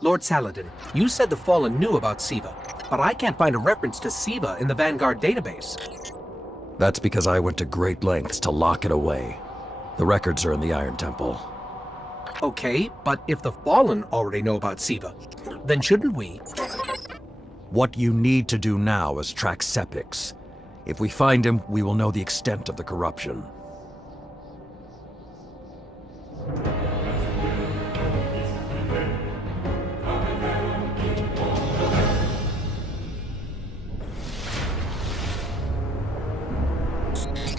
Lord Saladin, you said the Fallen knew about Siva, but I can't find a reference to Siva in the Vanguard database. That's because I went to great lengths to lock it away. The records are in the Iron Temple. Okay, but if the Fallen already know about Siva, then shouldn't we? What you need to do now is track Sepix. If we find him, we will know the extent of the corruption.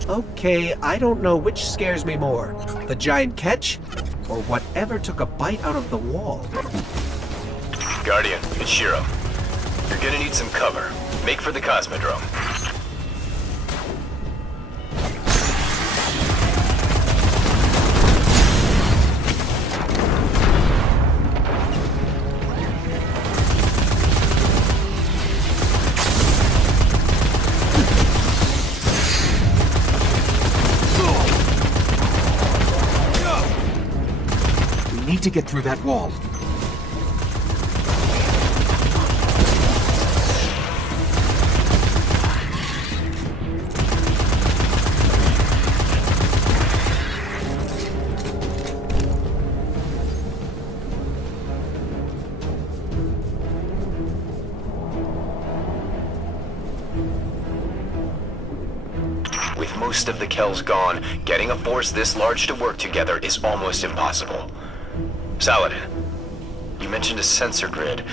Okay, I don't know which scares me more, the giant ketch, or whatever took a bite out of the wall. Guardian, it's Shiro. You're gonna need some cover. Make for the Cosmodrome. We need to get through that wall. With most of the Kells gone, getting a force this large to work together is almost impossible. Saladin, you mentioned a sensor grid.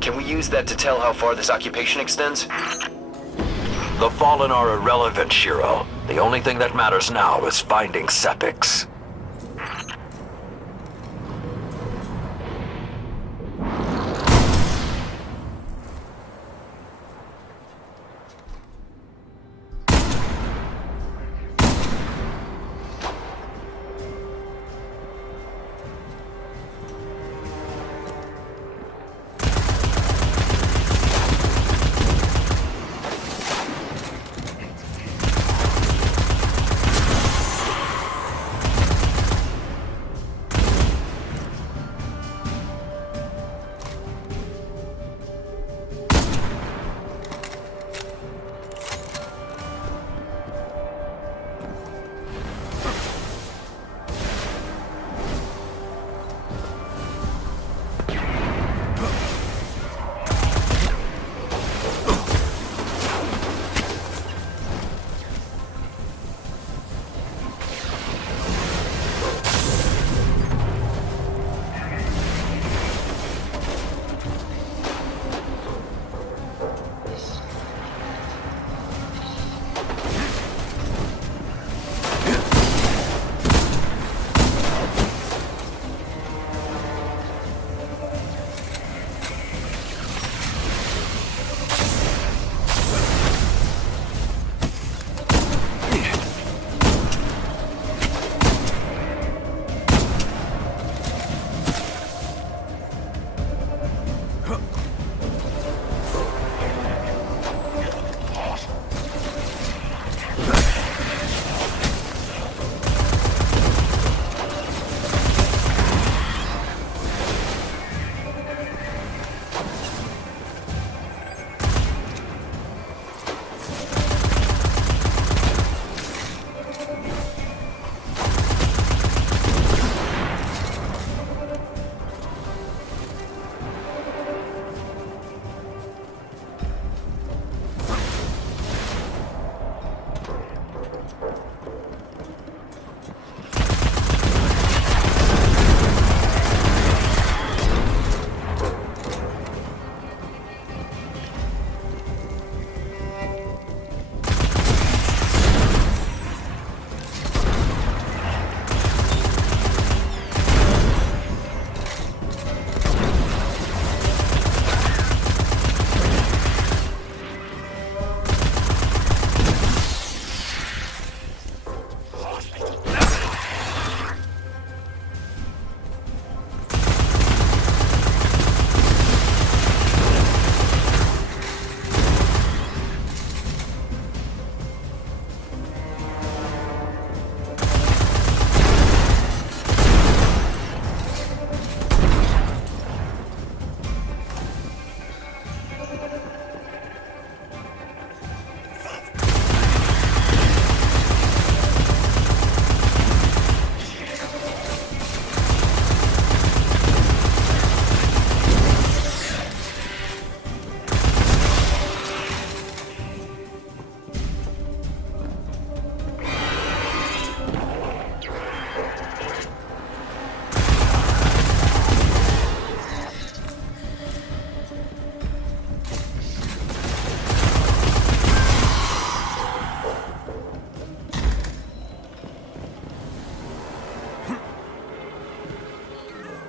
Can we use that to tell how far this occupation extends? The Fallen are irrelevant, Shiro. The only thing that matters now is finding Sepix.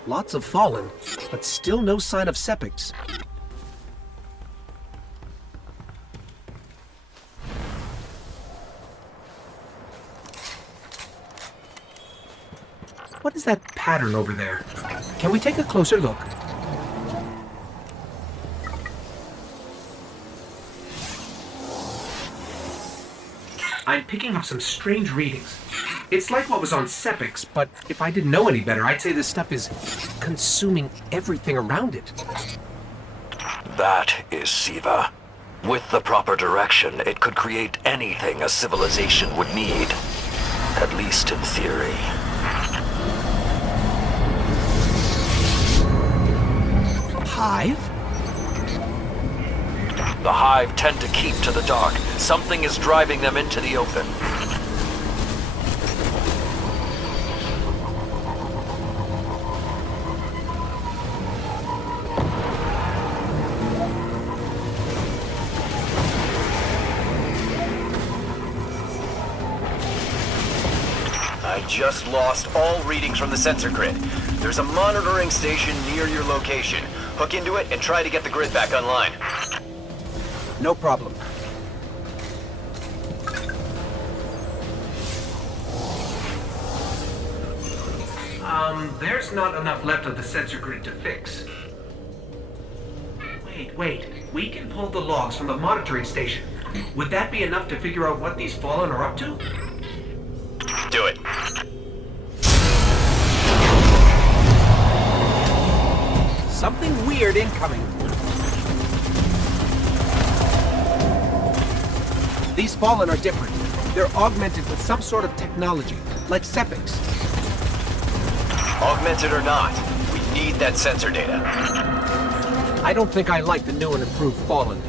Lots of Fallen, but still no sign of Sepix. What is that pattern over there? Can we take a closer look? I'm picking up some strange readings. It's like what was on Sepix, but if I didn't know any better, I'd say this stuff is consuming everything around it. That is Siva. With the proper direction, it could create anything a civilization would need. At least in theory. Hive? The Hive tend to keep to the dark. Something is driving them into the open. I just lost all readings from the sensor grid. There's a monitoring station near your location. Hook into it and try to get the grid back online. No problem. There's not enough left of the sensor grid to fix. Wait. We can pull the logs from the monitoring station. Would that be enough to figure out what these Fallen are up to? Do it. Something weird incoming. These Fallen are different. They're augmented with some sort of technology, like Sepix. Augmented or not, we need that sensor data. I don't think I like the new and improved Fallen.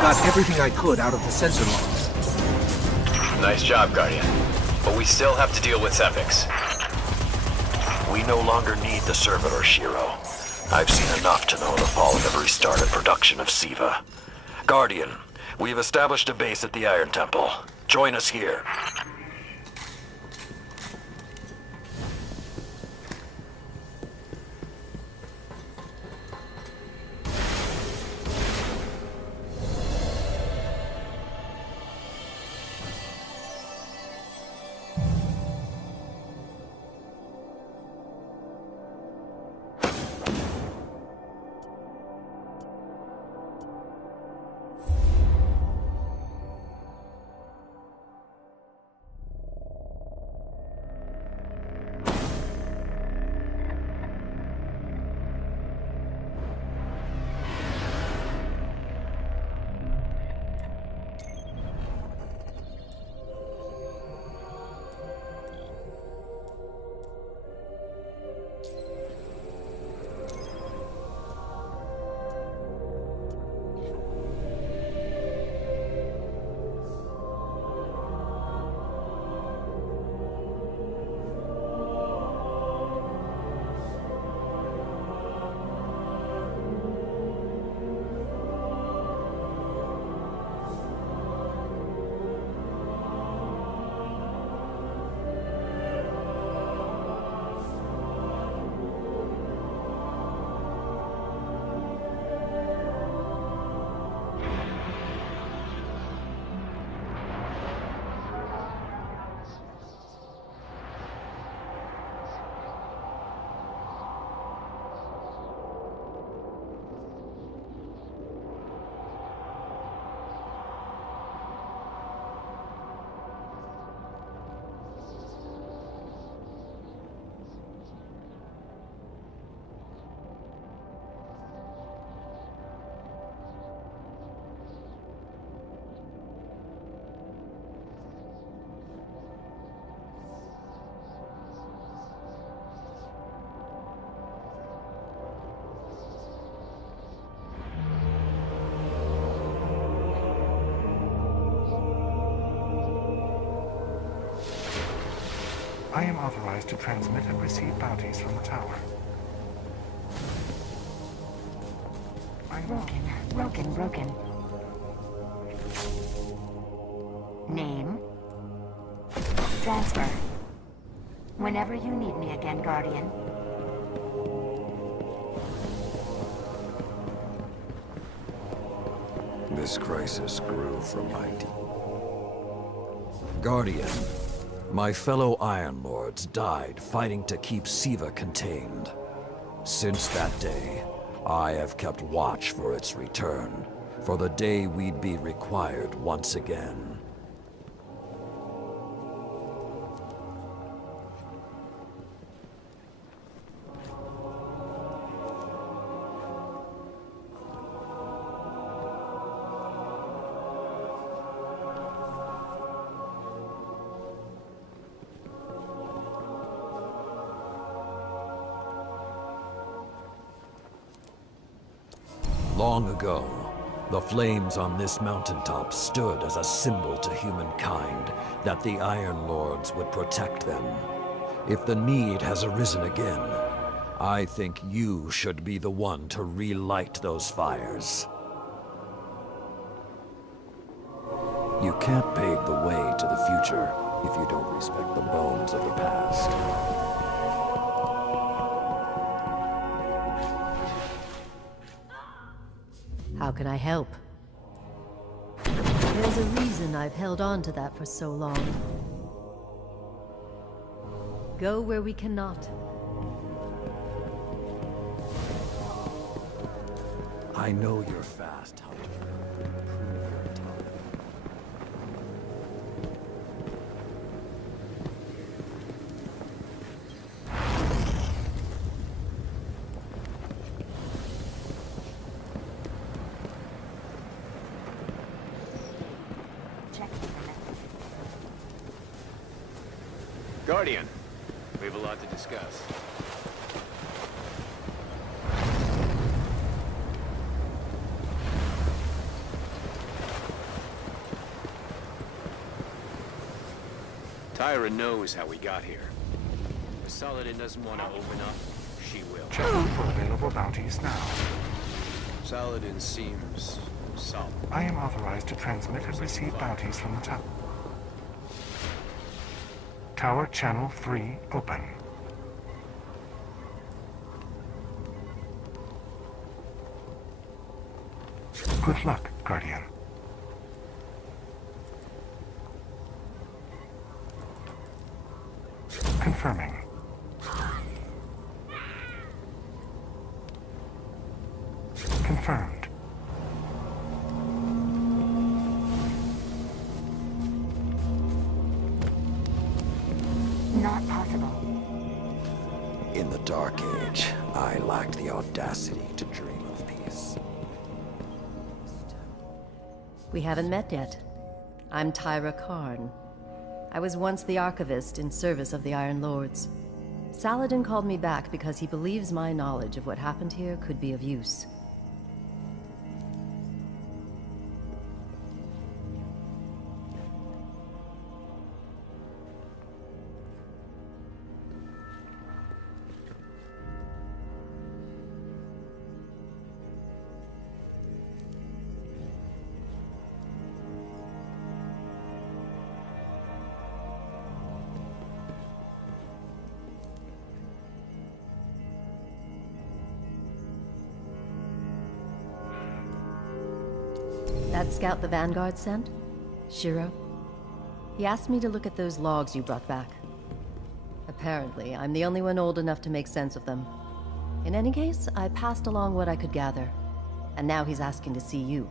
Got everything I could out of the sensor logs. Nice job, Guardian. But we still have to deal with Sepix. We no longer need the servitor, Shiro. I've seen enough to know the Fallen have restarted production of Siva. Guardian, we've established a base at the Iron Temple. Join us here. I am authorized to transmit and receive bounties from the tower. Broken. Name. Transfer. Whenever you need me again, Guardian. This crisis grew from my deep. Guardian, my fellow Iron Lords died fighting to keep Siva contained. Since that day, I have kept watch for its return, for the day we'd be required once again. Long ago, the flames on this mountaintop stood as a symbol to humankind that the Iron Lords would protect them. If the need has arisen again, I think you should be the one to relight those fires. You can't pave the way to the future if you don't respect the bones of the past. How can I help? There's a reason I've held on to that for so long. Go where we cannot. I know you're fast, Hunter. Prove your time. Guardian, we have a lot to discuss. Tyra knows how we got here. If Saladin doesn't want to open up, she will. Checking for available bounties now. Saladin seems solid. I am authorized to transmit and receive bounties from the tower. Tower Channel 3 open. Good luck, Guardian. Confirming. Confirmed. Not possible. In the Dark Age, I lacked the audacity to dream of peace. We haven't met yet. I'm Tyra Karn. I was once the Archivist in service of the Iron Lords. Saladin called me back because he believes my knowledge of what happened here could be of use. That scout the Vanguard sent? Shiro? He asked me to look at those logs you brought back. Apparently, I'm the only one old enough to make sense of them. In any case, I passed along what I could gather. And now he's asking to see you.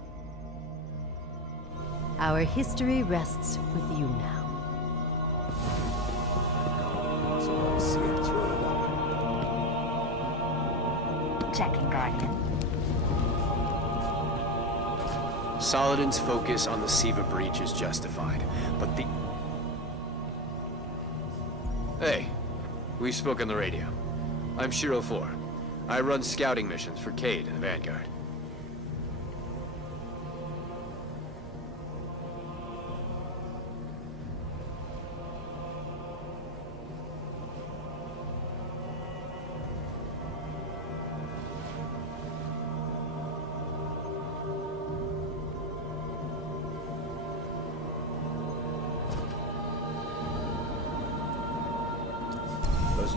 Our history rests with you now. So I'll see it through. Checking, Guardian. Saladin's focus on the Siva breach is justified, but the... Hey, we spoke on the radio. I'm Shiro 4. I run scouting missions for Cayde and the Vanguard.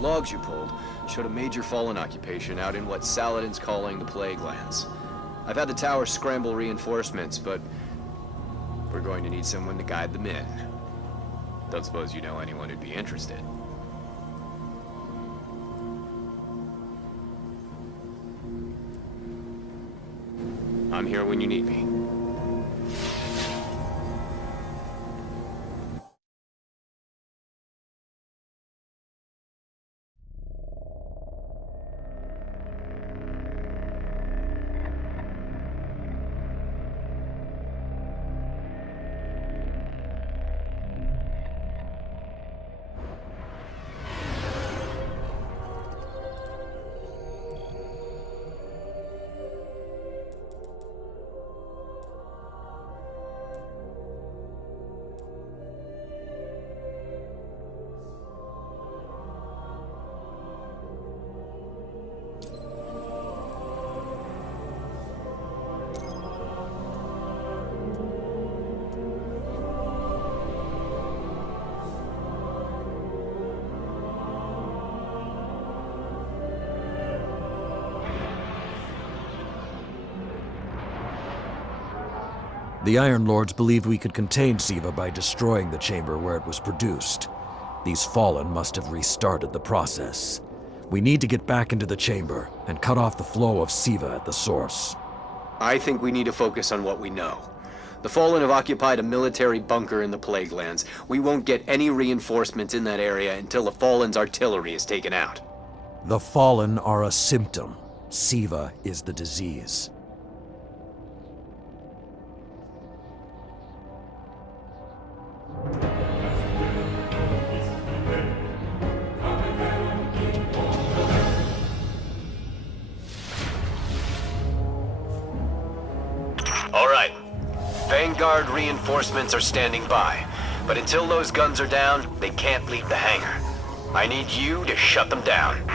logs you pulled showed a major fallen occupation out in what Saladin's calling the Plague Lands. I've had the tower scramble reinforcements, but we're going to need someone to guide them in. Don't suppose you know anyone who'd be interested. I'm here when you need me. The Iron Lords believed we could contain Siva by destroying the chamber where it was produced. These Fallen must have restarted the process. We need to get back into the chamber and cut off the flow of Siva at the source. I think we need to focus on what we know. The Fallen have occupied a military bunker in the Plague Lands. We won't get any reinforcements in that area until the Fallen's artillery is taken out. The Fallen are a symptom. Siva is the disease. All right. Vanguard reinforcements are standing by. But until those guns are down, they can't leave the hangar. I need you to shut them down.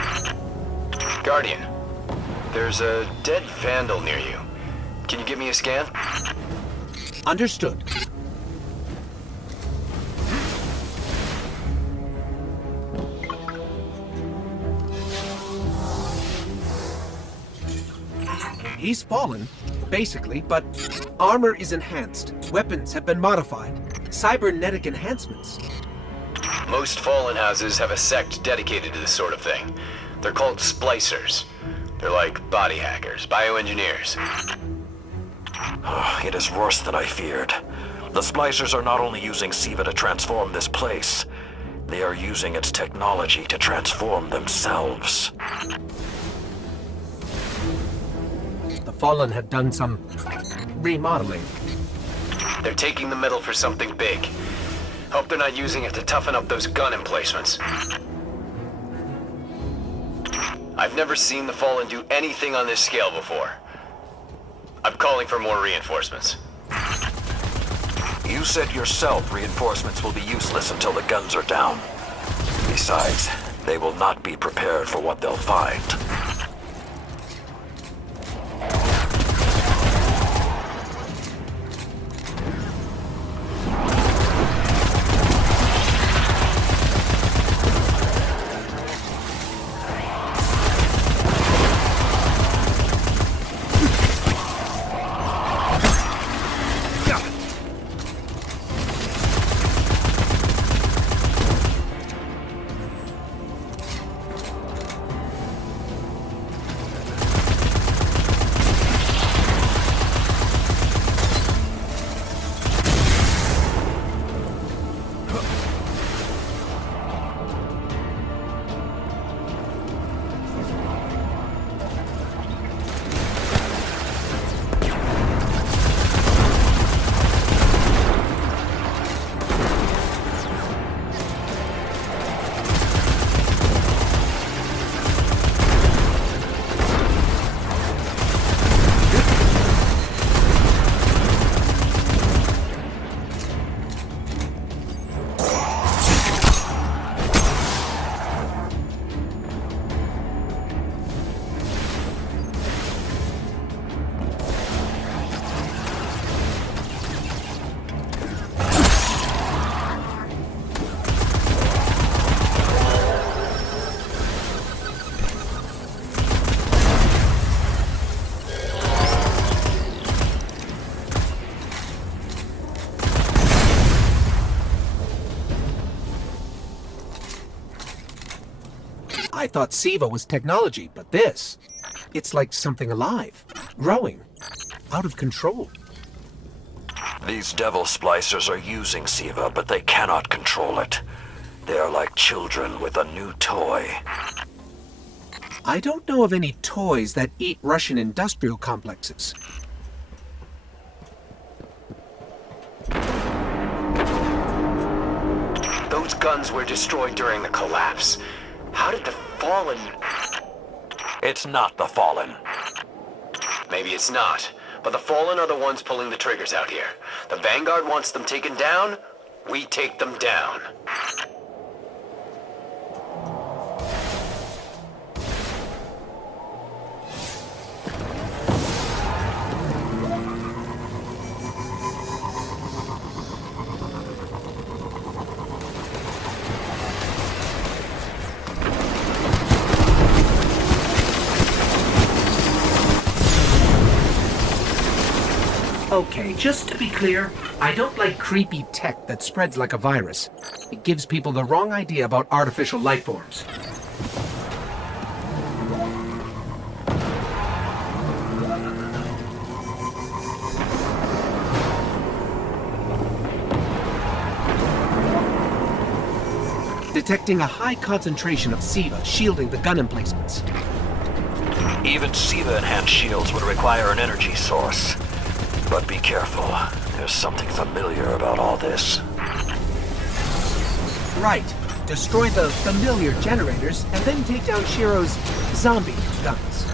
Guardian, there's a dead Vandal near you. Can you give me a scan? Understood. He's fallen, basically, but armor is enhanced. Weapons have been modified. Cybernetic enhancements. Most Fallen houses have a sect dedicated to this sort of thing. They're called Splicers. They're like body hackers, bioengineers. It is worse than I feared. The Splicers are not only using Siva to transform this place, they are using its technology to transform themselves. The Fallen have done some remodeling. They're taking the metal for something big. Hope they're not using it to toughen up those gun emplacements. I've never seen the Fallen do anything on this scale before. I'm calling for more reinforcements. You said yourself reinforcements will be useless until the guns are down. Besides, they will not be prepared for what they'll find. I thought SIVA was technology, but this... It's like something alive, growing, out of control. These devil splicers are using SIVA, but they cannot control it. They are like children with a new toy. I don't know of any toys that eat Russian industrial complexes. Those guns were destroyed during the collapse. How did the Fallen... It's not the Fallen. Maybe it's not, but the Fallen are the ones pulling the triggers out here. The Vanguard wants them taken down, we take them down. Okay, just to be clear, I don't like creepy tech that spreads like a virus. It gives people the wrong idea about artificial life forms. Detecting a high concentration of SIVA shielding the gun emplacements. Even SIVA-enhanced shields would require an energy source. But be careful. There's something familiar about all this. Right. Destroy the familiar generators and then take down Shiro's zombie guns.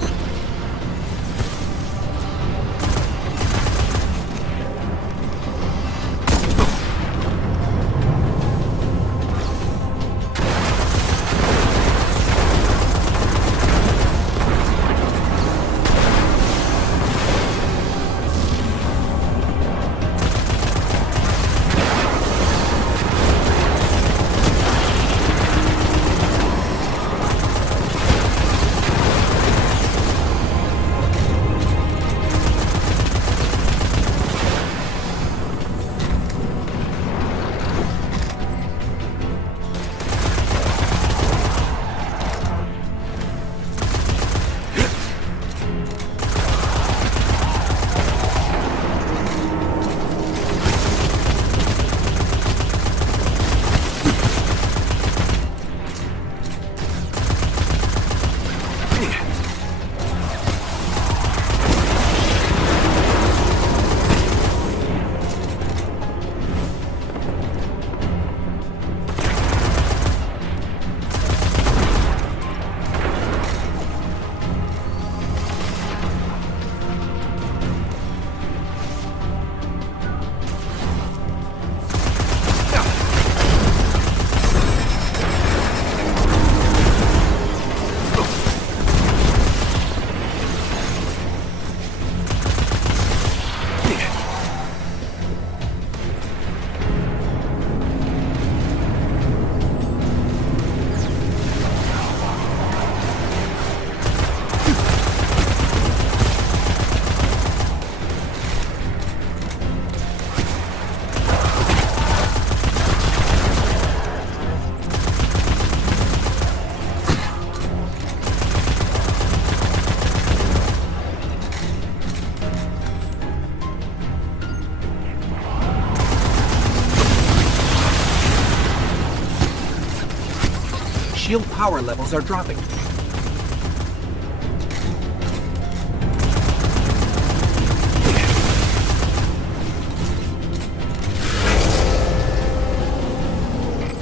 Shield power levels are dropping.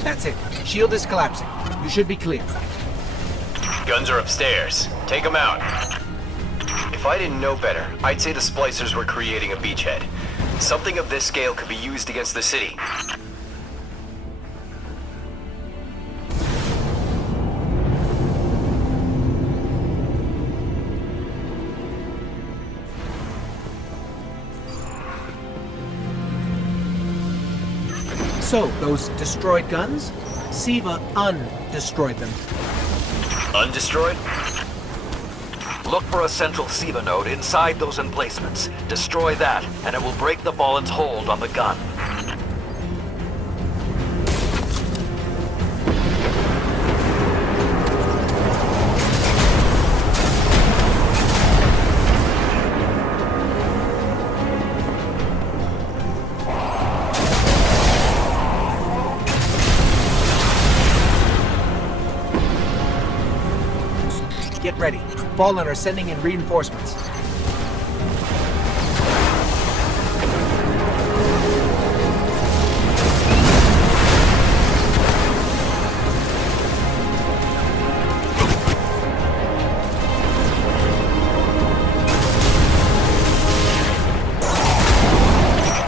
That's it. Shield is collapsing. You should be clear. Guns are upstairs. Take them out. If I didn't know better, I'd say the splicers were creating a beachhead. Something of this scale could be used against the city. So, those destroyed guns? SIVA undestroyed them. Undestroyed? Look for a central SIVA node inside those emplacements. Destroy that, and it will break the Fallen's hold on the gun. ready. Fallen are sending in reinforcements.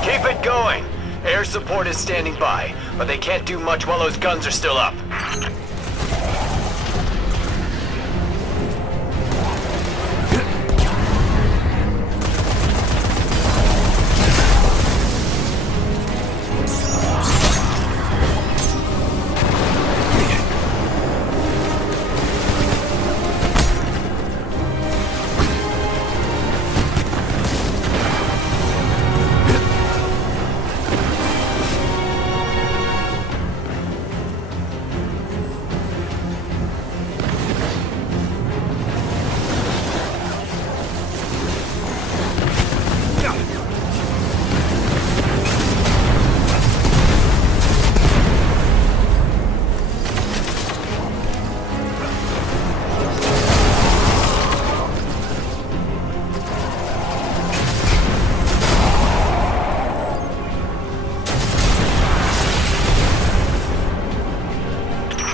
Keep it going. Air support is standing by, but they can't do much while those guns are still up.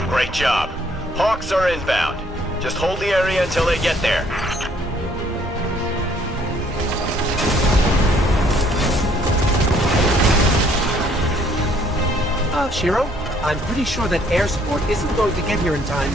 Great job. Hawks are inbound. Just hold the area until they get there. Shiro? I'm pretty sure that air support isn't going to get here in time.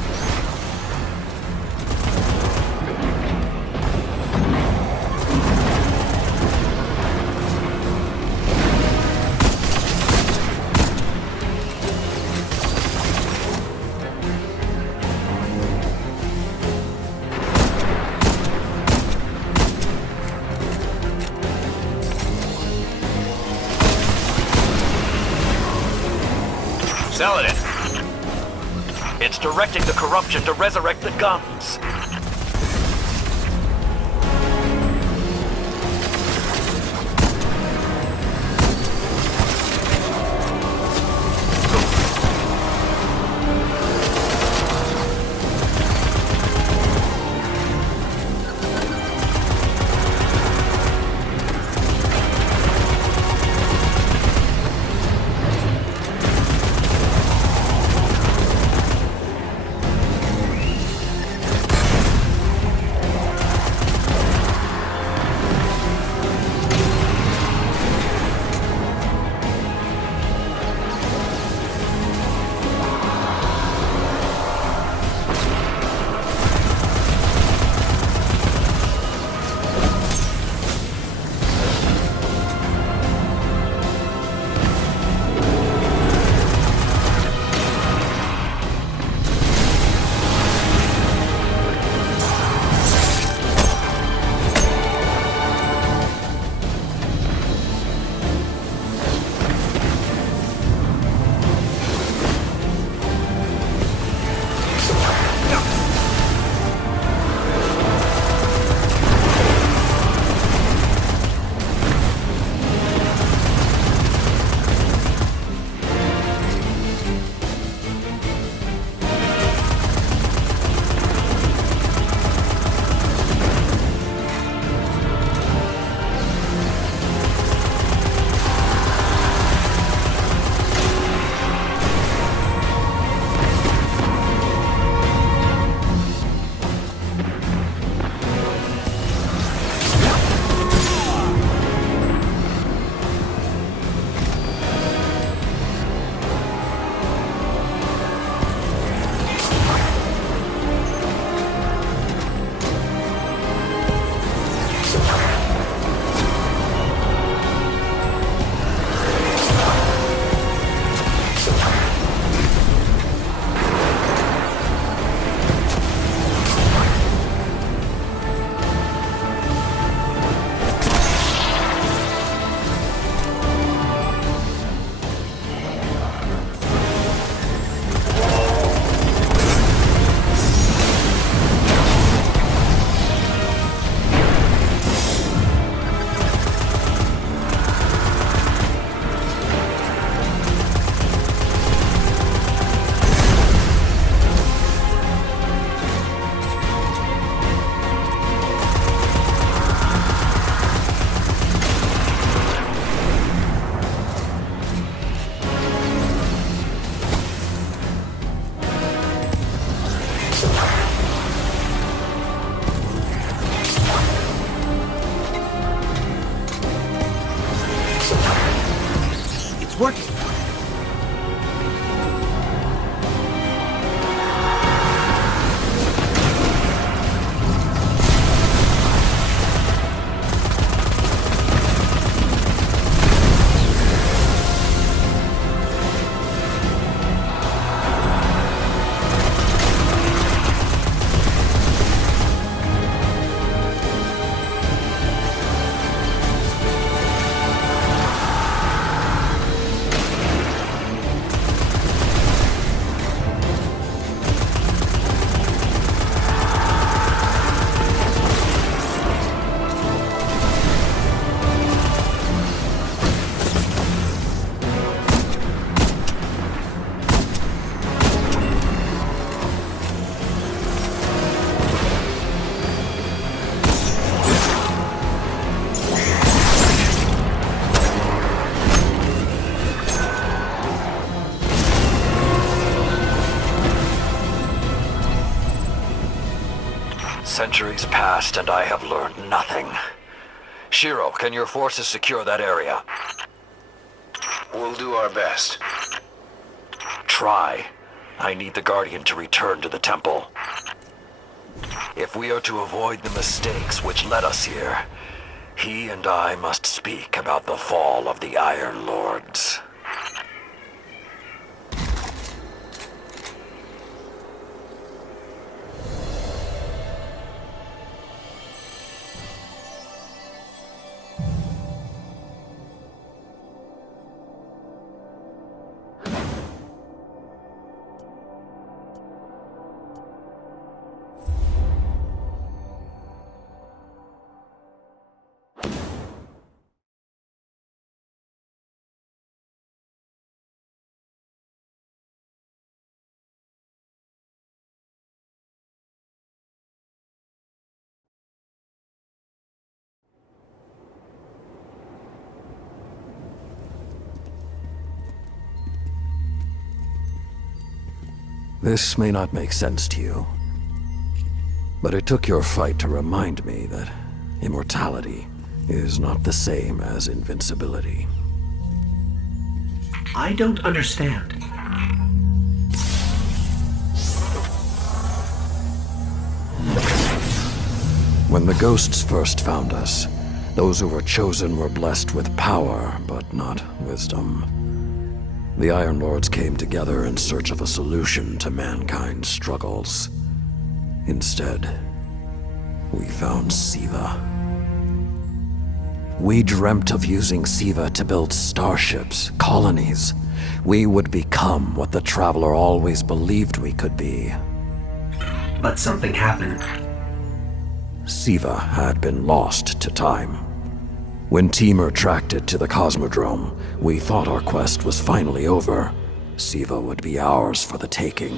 Saladin, It's directing the corruption to resurrect the guns. It's working. Centuries passed and I have learned nothing. Shiro, can your forces secure that area? We'll do our best. Try. I need the Guardian to return to the temple. If we are to avoid the mistakes which led us here, he and I must speak about the fall of the Iron Lords. This may not make sense to you, but it took your fight to remind me that immortality is not the same as invincibility. I don't understand. When the ghosts first found us, those who were chosen were blessed with power, but not wisdom. The Iron Lords came together in search of a solution to mankind's struggles. Instead, we found Siva. We dreamt of using Siva to build starships, colonies. We would become what the Traveler always believed we could be. But something happened. Siva had been lost to time. When Temur tracked it to the Cosmodrome, we thought our quest was finally over. Siva would be ours for the taking.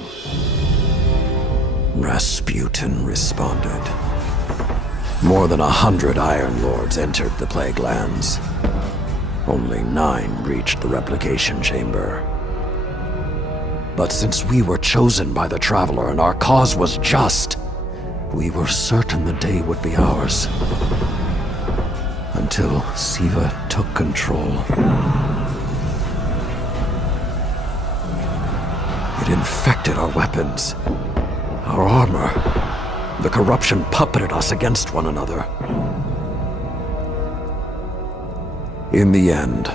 Rasputin responded. More than 100 Iron Lords entered the Plague Lands. Only 9 reached the replication chamber. But since we were chosen by the Traveler and our cause was just, we were certain the day would be ours. Until Siva took control. It infected our weapons, our armor. The corruption puppeted us against one another. In the end,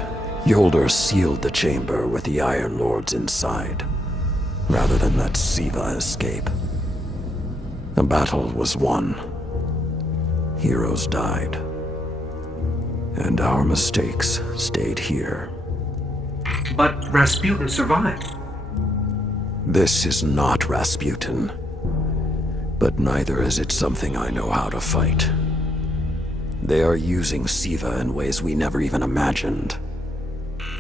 Yolder sealed the chamber with the Iron Lords inside, rather than let Siva escape. The battle was won. Heroes died. And our mistakes stayed here. But Rasputin survived. This is not Rasputin. But neither is it something I know how to fight. They are using Siva in ways we never even imagined.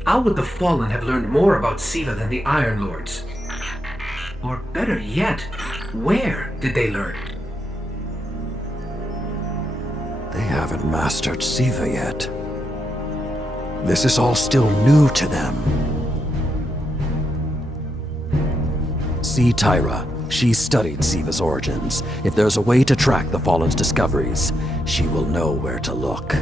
How would the Fallen have learned more about Siva than the Iron Lords? Or better yet, where did they learn? They haven't mastered Siva yet. This is all still new to them. See Tyra. She studied Siva's origins. If there's a way to track the Fallen's discoveries, she will know where to look.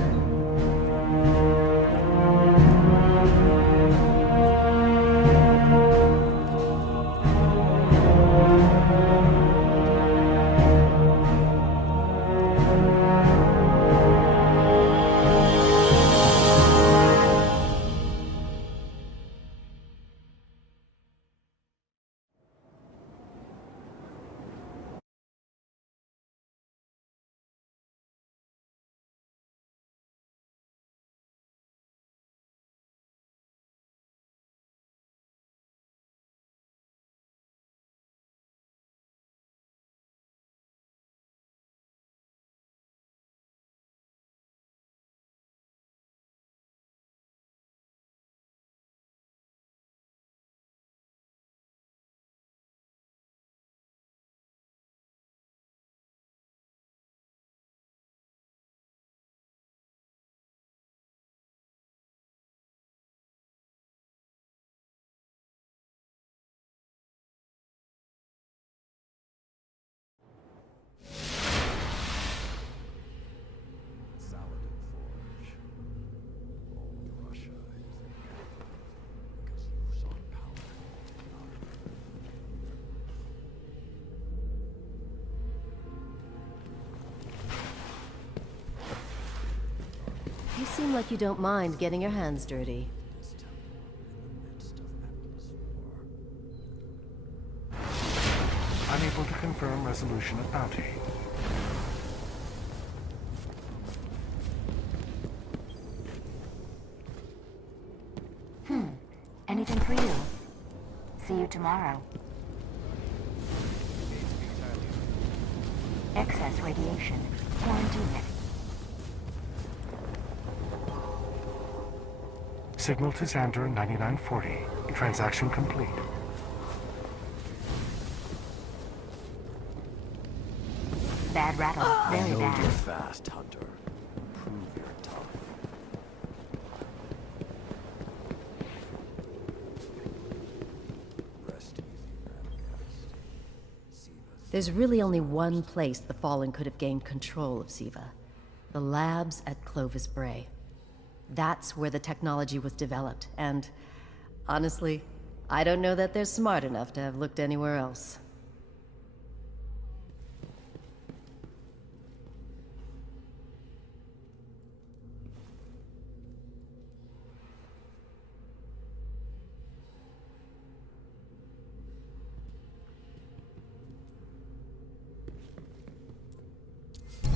seem like you don't mind getting your hands dirty. Unable to confirm resolution of bounty. Anything for you? See you tomorrow. Excess radiation. Quarantine it. Signal to Xander 9940. Transaction complete. Bad rattle. Very bad. fast, Hunter. Prove you're tough. There's really only one place the Fallen could have gained control of Siva. The labs at Clovis Bray. That's where the technology was developed, and honestly, I don't know that they're smart enough to have looked anywhere else.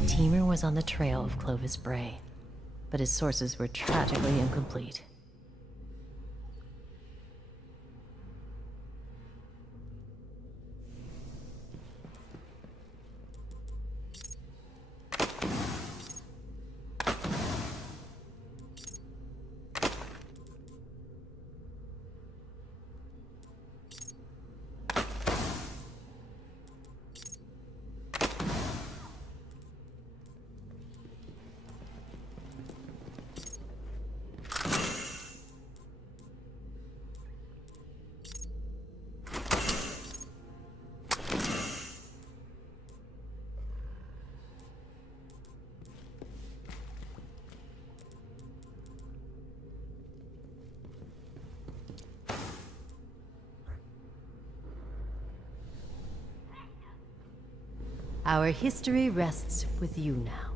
Teamer was on the trail of Clovis Bray, but his sources were tragically incomplete. Our history rests with you now.